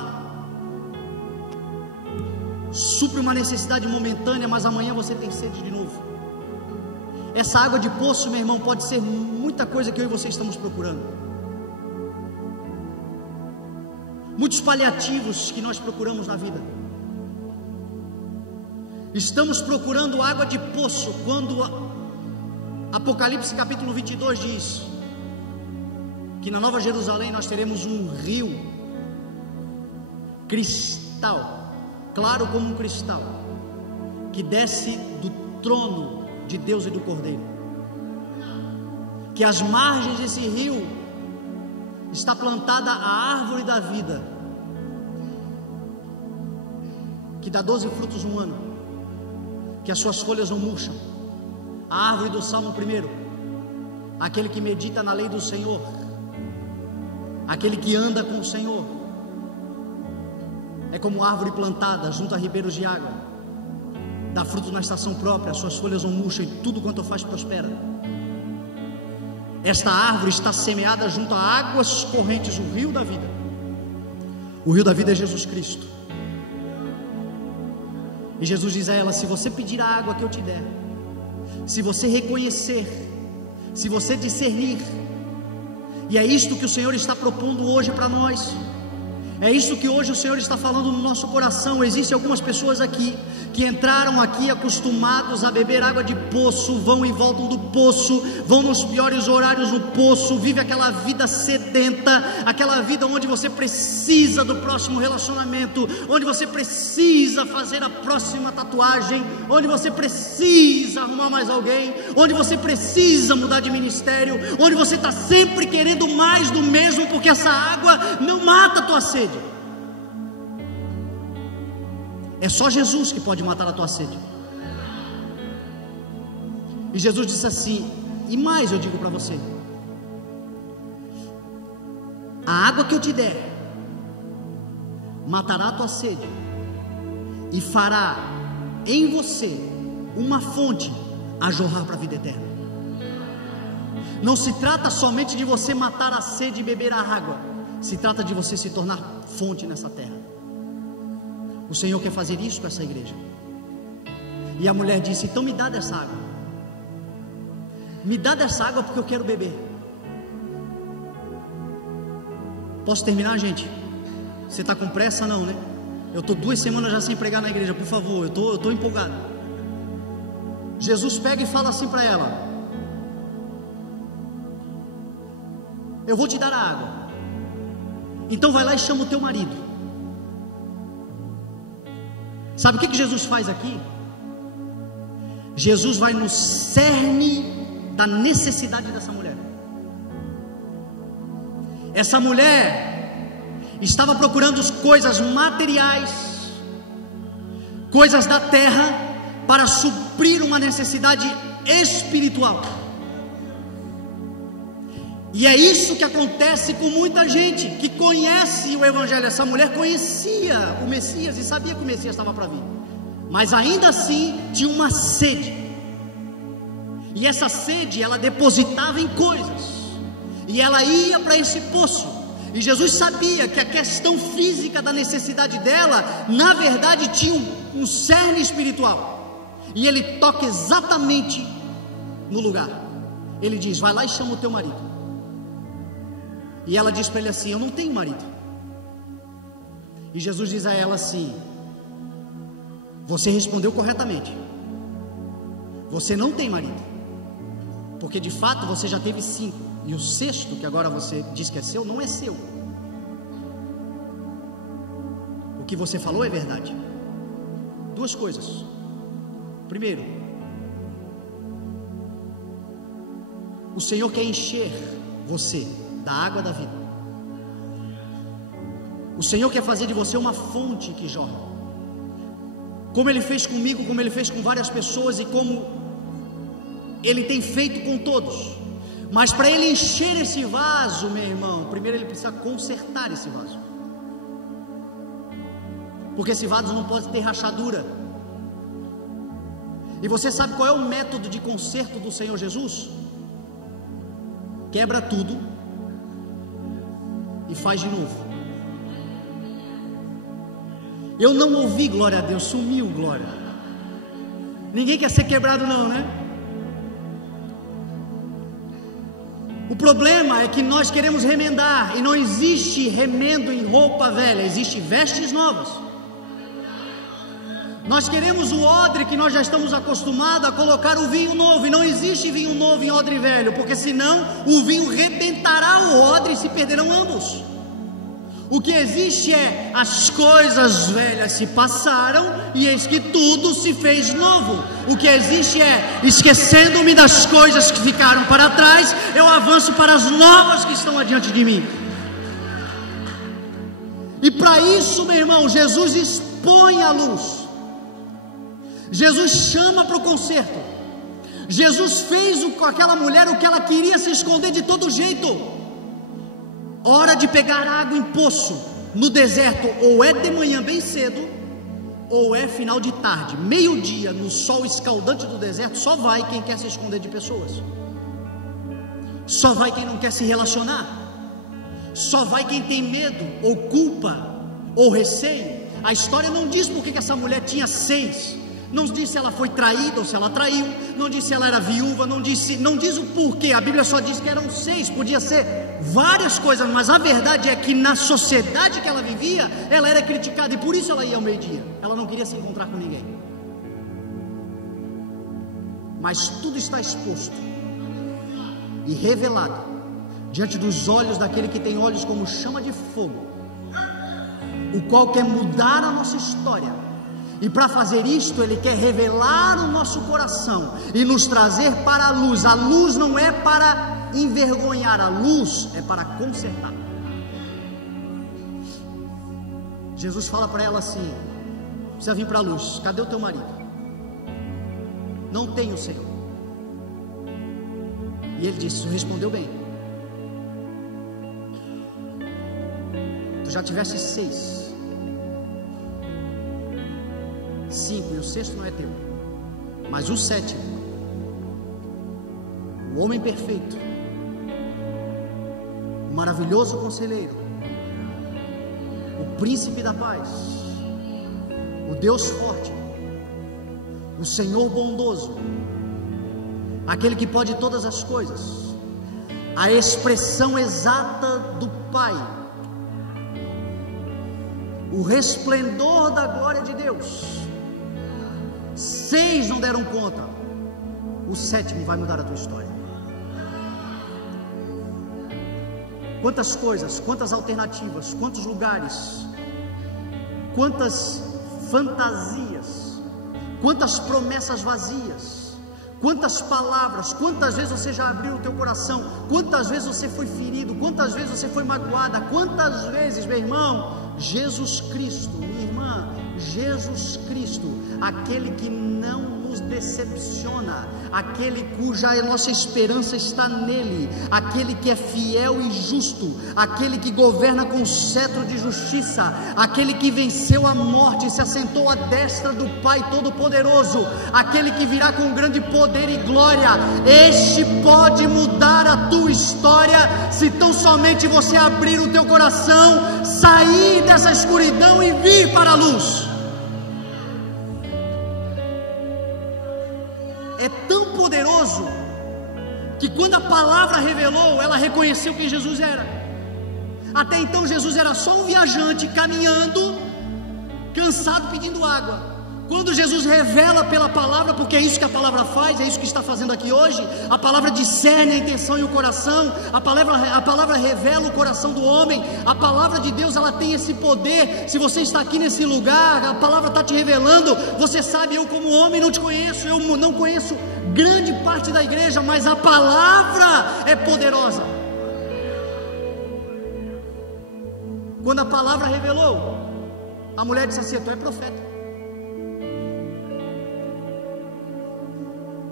supre uma necessidade momentânea, mas amanhã você tem sede de novo. Essa água de poço, meu irmão, pode ser muita coisa que eu e você estamos procurando. Muitos paliativos que nós procuramos na vida. Estamos procurando água de poço, quando Apocalipse capítulo 22 diz que na Nova Jerusalém nós teremos um rio cristal, claro como um cristal, que desce do trono de Deus e do Cordeiro. Que às margens desse rio está plantada a árvore da vida, que dá 12 frutos no ano, que as suas folhas não murcham. A árvore do Salmo 1, aquele que medita na lei do Senhor, aquele que anda com o Senhor, é como árvore plantada junto a ribeiros de água, dá fruto na estação própria, as suas folhas não murcham e tudo quanto faz prospera. Esta árvore está semeada junto a águas correntes, o rio da vida. O rio da vida é Jesus Cristo. E Jesus diz a ela: se você pedir a água que eu te der, se você reconhecer, se você discernir, e é isto que o Senhor está propondo hoje para nós. É isso que hoje o Senhor está falando no nosso coração. Existem algumas pessoas aqui que entraram aqui acostumados a beber água de poço, vão e voltam do poço, vão nos piores horários no poço, vive aquela vida sedenta, aquela vida onde você precisa do próximo relacionamento, onde você precisa fazer a próxima tatuagem, onde você precisa arrumar mais alguém, onde você precisa mudar de ministério, onde você está sempre querendo mais do mesmo, porque essa água não mata a tua sede. É só Jesus que pode matar a tua sede. E Jesus disse assim: e mais eu digo para você, a água que eu te der matará a tua sede e fará em você uma fonte a jorrar para a vida eterna. Não se trata somente de você matar a sede e beber a água, se trata de você se tornar fonte nessa terra. O Senhor quer fazer isso com essa igreja. E a mulher disse: então me dá dessa água. Me dá dessa água porque eu quero beber. Posso terminar, gente? Você está com pressa não, né? Eu estou 2 semanas já sem pregar na igreja, por favor, eu estou empolgado. Jesus pega e fala assim para ela: eu vou te dar a água, então vai lá e chama o teu marido. Sabe o que Jesus faz aqui? Jesus vai no cerne da necessidade dessa mulher. Essa mulher estava procurando coisas materiais, coisas da terra, para suprir uma necessidade espiritual. E é isso que acontece com muita gente que conhece o Evangelho. Essa mulher conhecia o Messias e sabia que o Messias estava para vir, mas ainda assim tinha uma sede. E essa sede ela depositava em coisas, e ela ia para esse poço. E Jesus sabia que a questão física da necessidade dela, na verdade, tinha um cerne espiritual. E ele toca exatamente no lugar. Ele diz: vai lá e chama o teu marido. E ela diz para ele assim: eu não tenho marido. E Jesus diz a ela assim: você respondeu corretamente, você não tem marido, porque de fato você já teve 5, e o 6º, que agora você diz que é seu, não é seu. O que você falou é verdade. 2 coisas. Primeiro, o Senhor quer encher você da água da vida. O Senhor quer fazer de você uma fonte que jorra, como Ele fez comigo, como Ele fez com várias pessoas, e como Ele tem feito com todos. Mas para Ele encher esse vaso, meu irmão, primeiro Ele precisa consertar esse vaso, porque esse vaso não pode ter rachadura. E você sabe qual é o método de conserto do Senhor Jesus? Quebra tudo e faz de novo. Eu não ouvi, glória a Deus, sumiu, glória. Ninguém quer ser quebrado não, né? O problema é que nós queremos remendar, e não existe remendo em roupa velha, existe vestes novas. Nós queremos o odre que nós já estamos acostumados a colocar o vinho novo, e não existe vinho novo em odre velho, porque senão o vinho rebentará o odre e se perderão ambos. O que existe é: as coisas velhas se passaram e eis que tudo se fez novo. O que existe é: esquecendo-me das coisas que ficaram para trás, eu avanço para as novas que estão adiante de mim. E para isso, meu irmão, Jesus expõe a luz. Jesus chama para o conserto. Jesus fez com aquela mulher o que ela queria se esconder de todo jeito. Hora de pegar água em poço no deserto, ou é de manhã bem cedo, ou é final de tarde, meio-dia, no sol escaldante do deserto. Só vai quem quer se esconder de pessoas, só vai quem não quer se relacionar, só vai quem tem medo, ou culpa, ou receio. A história não diz porque que essa mulher tinha 6, não diz se ela foi traída ou se ela traiu, não diz se ela era viúva, não diz o porquê. A Bíblia só diz que eram 6, podia ser várias coisas, mas a verdade é que na sociedade que ela vivia, ela era criticada, e por isso ela ia ao meio-dia. Ela não queria se encontrar com ninguém. Mas tudo está exposto e revelado diante dos olhos daquele que tem olhos como chama de fogo, o qual quer mudar a nossa história. E para fazer isto, Ele quer revelar o nosso coração e nos trazer para a luz. A luz não é para envergonhar, a luz é para consertar. Jesus fala para ela assim: precisa vir para a luz. Cadê o teu marido? Não tenho, Senhor. E ele disse: tu respondeu bem. Tu já tiveste 6, 5, e o 6º não é teu, mas o 7º, o homem perfeito, o maravilhoso conselheiro, o príncipe da paz, o Deus forte, o Senhor bondoso, aquele que pode todas as coisas, a expressão exata do Pai, o resplendor da glória de Deus. 6 não deram conta, o 7º vai mudar a tua história. Quantas coisas, quantas alternativas, quantos lugares, quantas fantasias Quantas promessas vazias, quantas palavras, quantas vezes você já abriu o teu coração, quantas vezes você foi ferido, quantas vezes você foi magoada, quantas vezes, meu irmão, Jesus Cristo, minha irmã, Jesus Cristo, aquele que não nos decepciona, aquele cuja nossa esperança está nele, aquele que é fiel e justo, aquele que governa com cetro de justiça, aquele que venceu a morte e se assentou à destra do Pai Todo-Poderoso, aquele que virá com grande poder e glória. Este pode mudar a tua história se tão somente você abrir o teu coração, sair dessa escuridão e vir para a luz. É tão poderoso que quando a palavra revelou, ela reconheceu quem Jesus era. Até então Jesus era só um viajante caminhando, cansado, pedindo água. Quando Jesus revela pela palavra, porque é isso que a palavra faz, é isso que está fazendo aqui hoje, a palavra discerne a intenção e o coração, a palavra revela o coração do homem, a palavra de Deus, ela tem esse poder. Se você está aqui nesse lugar, a palavra está te revelando, você sabe, eu como homem não te conheço, eu não conheço grande parte da igreja, mas a palavra é poderosa. Quando a palavra revelou, a mulher disse assim: tu é profeta.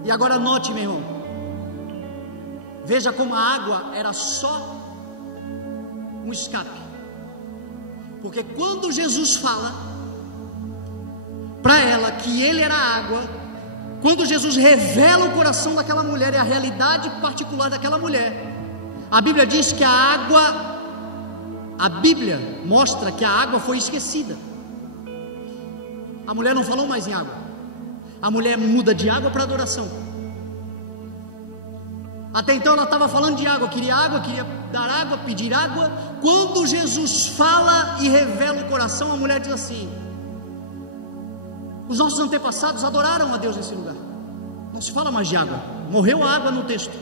E agora note, meu irmão, veja como a água era só um escape, porque quando Jesus fala para ela que ele era a água, quando Jesus revela o coração daquela mulher e a realidade particular daquela mulher, a Bíblia diz que a Bíblia mostra que a água foi esquecida. A mulher não falou mais em água. A mulher muda de água para adoração. Até então ela estava falando de água, queria dar água, pedir água. Quando Jesus fala e revela o coração, a mulher diz assim: os nossos antepassados adoraram a Deus nesse lugar. Não se fala mais de água, morreu a água no texto.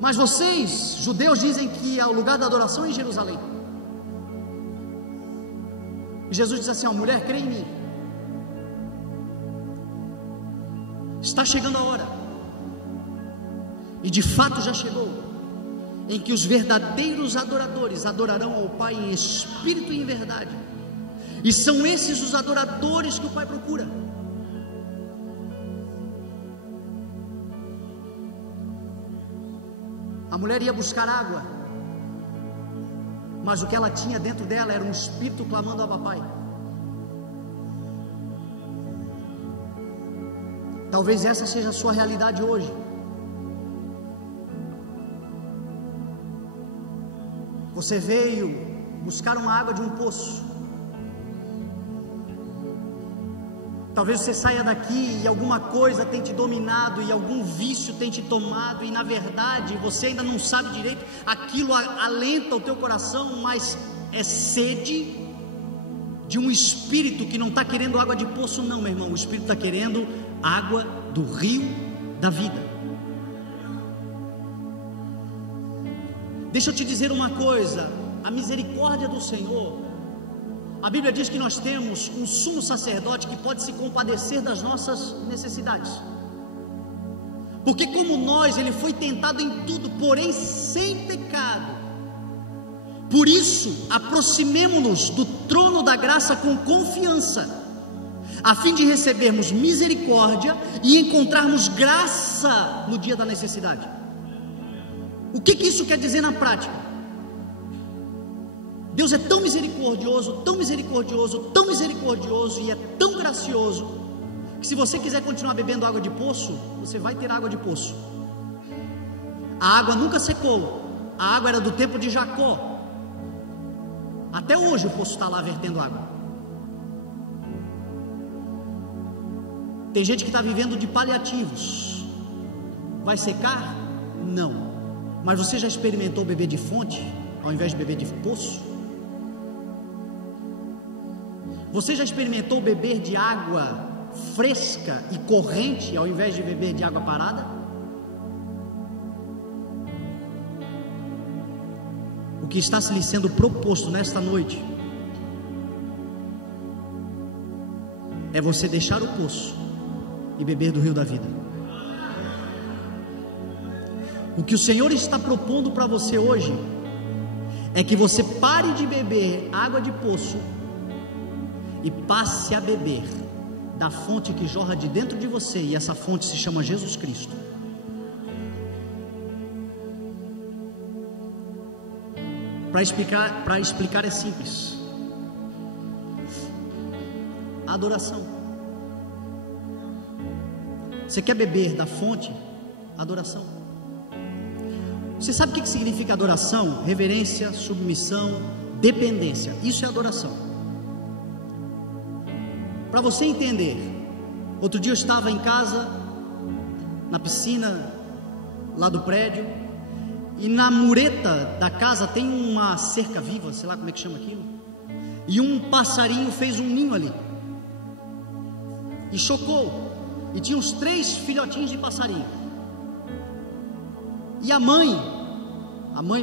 Mas vocês, judeus, dizem que o lugar da adoração é em Jerusalém. E Jesus diz assim: ó, mulher, crê em mim, está chegando a hora, e de fato já chegou, em que os verdadeiros adoradores adorarão ao Pai em espírito e em verdade, e são esses os adoradores que o Pai procura. A mulher ia buscar água, mas o que ela tinha dentro dela era um espírito clamando ao Pai. Talvez essa seja a sua realidade hoje. Você veio buscar uma água de um poço. Talvez você saia daqui e alguma coisa tem te dominado, e algum vício tem te tomado, e na verdade você ainda não sabe direito, aquilo alenta o teu coração, mas é sede de um espírito que não está querendo água de poço não, meu irmão. O espírito está querendo água do rio da vida. Deixa eu te dizer uma coisa: a misericórdia do Senhor, a Bíblia diz que nós temos um sumo sacerdote que pode se compadecer das nossas necessidades, porque como nós, ele foi tentado em tudo, porém sem pecado. Por isso, aproximemo-nos do trono da graça com confiança, a fim de recebermos misericórdia e encontrarmos graça no dia da necessidade. O que isso quer dizer na prática? Deus é tão misericordioso, tão misericordioso, tão misericordioso, e é tão gracioso, que se você quiser continuar bebendo água de poço, você vai ter água de poço. A água nunca secou, a água era do tempo de Jacó. Até hoje o poço está lá vertendo água. Tem gente que está vivendo de paliativos. Vai secar? Não. Mas você já experimentou beber de fonte ao invés de beber de poço? Você já experimentou beber de água fresca e corrente ao invés de beber de água parada? O que está lhe sendo proposto nesta noite é você deixar o poço e beber do rio da vida. O que o Senhor está propondo para você hoje é que você pare de beber água de poço e passe a beber da fonte que jorra de dentro de você, e essa fonte se chama Jesus Cristo. Para explicar é simples. Adoração. Você quer beber da fonte? Adoração. Você sabe o que significa adoração? Reverência, submissão, dependência. Isso é adoração. Para você entender, outro dia eu estava em casa, na piscina lá do prédio, e na mureta da casa tem uma cerca viva, sei lá como é que chama aquilo, e um passarinho fez um ninho ali, e chocou, e tinha uns 3 filhotinhos de passarinho, e a mãe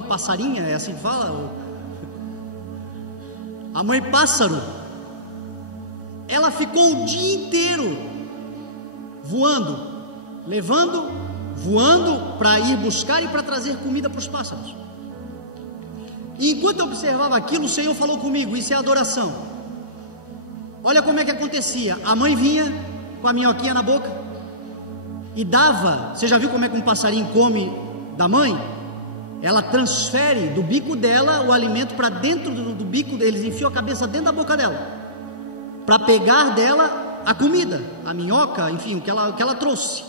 passarinha, é assim que fala? A mãe pássaro, ela ficou o dia inteiro voando, voando para ir buscar e para trazer comida para os pássaros. E enquanto eu observava aquilo, o Senhor falou comigo: isso é adoração. Olha como é que acontecia. A mãe vinha com a minhoquinha na boca e dava. Você já viu como é que um passarinho come da mãe? Ela transfere do bico dela o alimento para dentro do bico deles, enfia a cabeça dentro da boca dela para pegar dela a comida, a minhoca, enfim, o que ela trouxe.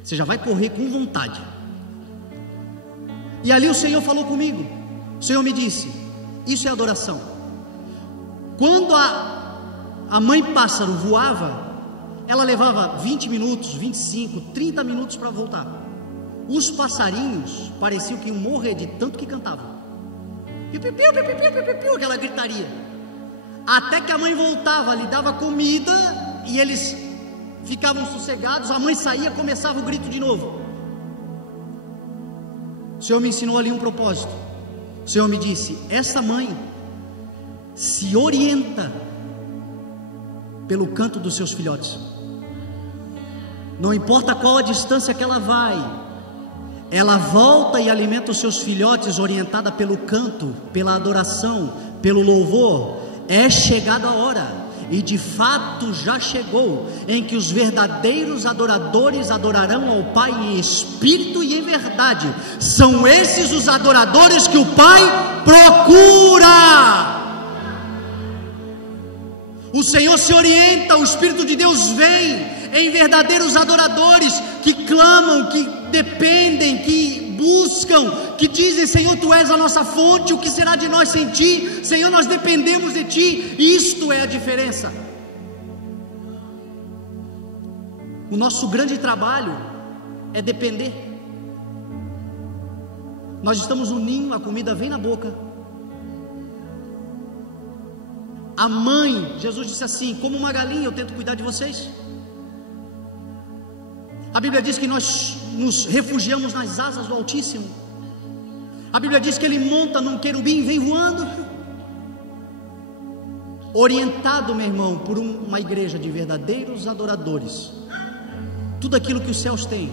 Você já vai correr com vontade. E ali o Senhor falou comigo. O Senhor me disse: isso é adoração. Quando a mãe pássaro voava, ela levava 20 minutos, 25, 30 minutos para voltar. Os passarinhos pareciam que iam morrer de tanto que cantavam. Piu, piu, piu, piu, piu, piu, piu, aquela gritaria. Até que a mãe voltava, lhe dava comida e eles ficavam sossegados. A mãe saía, começava o grito de novo. O Senhor me ensinou ali um propósito. O Senhor me disse: essa mãe se orienta pelo canto dos seus filhotes. Não importa qual a distância que ela vai, ela volta e alimenta os seus filhotes, orientada pelo canto, pela adoração, pelo louvor. É chegada a hora, e de fato já chegou, em que os verdadeiros adoradores adorarão ao Pai em espírito e em verdade. São esses os adoradores que o Pai procura. O Senhor se orienta, o Espírito de Deus vem em verdadeiros adoradores que clamam, que dependem, que buscam, que dizem: Senhor, Tu és a nossa fonte, o que será de nós sem Ti? Senhor, nós dependemos de Ti. Isto é a diferença. O nosso grande trabalho é depender. Nós estamos no ninho, a comida vem na boca. A mãe, Jesus disse assim: como uma galinha eu tento cuidar de vocês. A Bíblia diz que nós nos refugiamos nas asas do Altíssimo. A Bíblia diz que Ele monta num querubim e vem voando. Orientado, meu irmão, por uma igreja de verdadeiros adoradores. Tudo aquilo que os céus têm,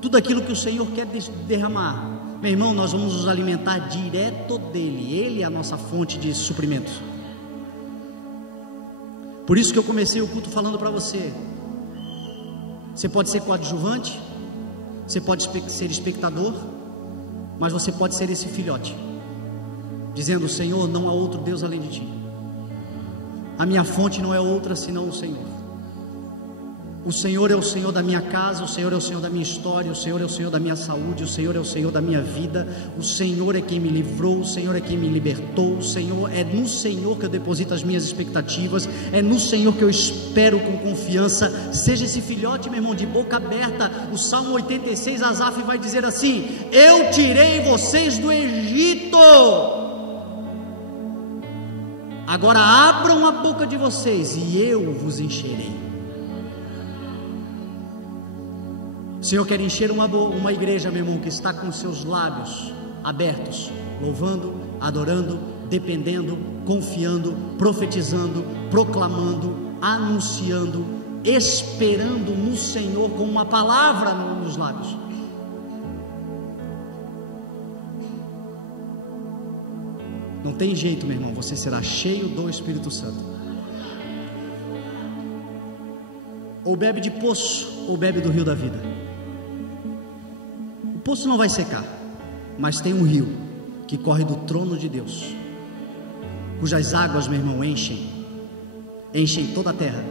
tudo aquilo que o Senhor quer derramar, meu irmão, nós vamos nos alimentar direto dEle. Ele é a nossa fonte de suprimentos. Por isso que eu comecei o culto falando para você: você pode ser coadjuvante, você pode ser espectador, mas você pode ser esse filhote, dizendo: Senhor, não há outro Deus além de Ti. A minha fonte não é outra senão o Senhor. O Senhor é o Senhor da minha casa, o Senhor é o Senhor da minha história, o Senhor é o Senhor da minha saúde, o Senhor é o Senhor da minha vida, o Senhor é quem me livrou, o Senhor é quem me libertou, o Senhor é no Senhor que eu deposito as minhas expectativas, é no Senhor que eu espero com confiança. Seja esse filhote, meu irmão, de boca aberta. O Salmo 86, Asaf vai dizer assim: eu tirei vocês do Egito, agora abram a boca de vocês e eu vos encherei. O Senhor quer encher uma igreja, meu irmão, que está com seus lábios abertos, louvando, adorando, dependendo, confiando, profetizando, proclamando, anunciando, esperando no Senhor com uma palavra nos lábios. Não tem jeito, meu irmão, você será cheio do Espírito Santo. Ou bebe de poço, ou bebe do rio da vida. O poço não vai secar, mas tem um rio que corre do trono de Deus, cujas águas, meu irmão, enchem toda a terra,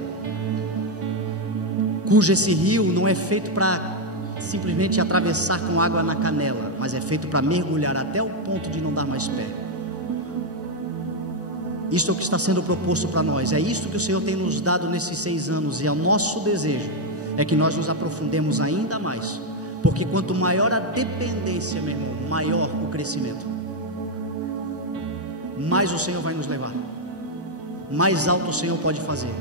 cujo esse rio não é feito para simplesmente atravessar com água na canela, mas é feito para mergulhar até o ponto de não dar mais pé. Isto é o que está sendo proposto para nós, é isto que o Senhor tem nos dado nesses 6 anos, e é o nosso desejo, é que nós nos aprofundemos ainda mais, porque quanto maior a dependência, meu irmão, maior o crescimento, mais o Senhor vai nos levar, mais alto o Senhor pode fazer,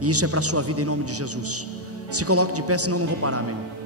e isso é para a sua vida em nome de Jesus. Se coloque de pé, senão não vou parar, meu irmão.